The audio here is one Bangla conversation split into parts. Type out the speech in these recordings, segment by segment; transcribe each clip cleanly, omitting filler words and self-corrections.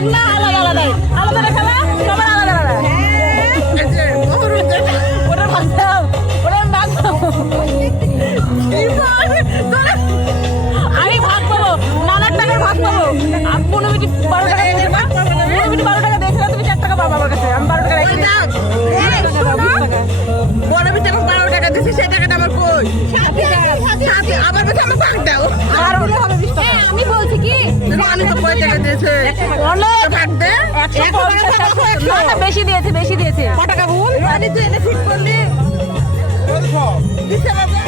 ভাগ না আলাদা আলাদাই আলাদা খেলা সবার আলাদা আলাদা ওটা ভাগ দাও ওটা ভাগ দাও আমি ভাগ পাবো নানার টাকার ভাগ পাবো 15 মিনিট 12 টাকা দেখে তুমি 4 টাকা পাবো আমার কাছে আমি 12 টাকা রেখে বড় বিটা 12 টাকা দিছি সেই টাকাটা আমার কই সাথে আমার কাছে আমার ভাগ দাও আর হলে হবে 20 টাকা আমি বলছি কি আমি তো কয় টাকা দিয়েছে অনেক ভাগ দে 150 বেশি দিয়েছে কত টাকা ভুল আমি তো এনে ঠিক করলি দিছে না দে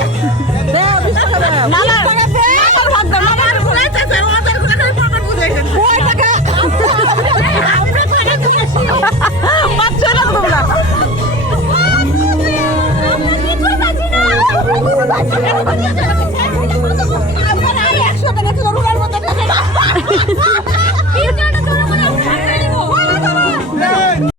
20 টাকা দাও না না টাকা দে আমার ভাগ দাও আমার ভুলে যাচ্ছে ওদের গুলো খালি পকেট বুঝে গেছে কয় টাকা আমরা টাকা দিয়েছি পাচ্ছ না তোমরা আমরা কিছু পাচ্ছি না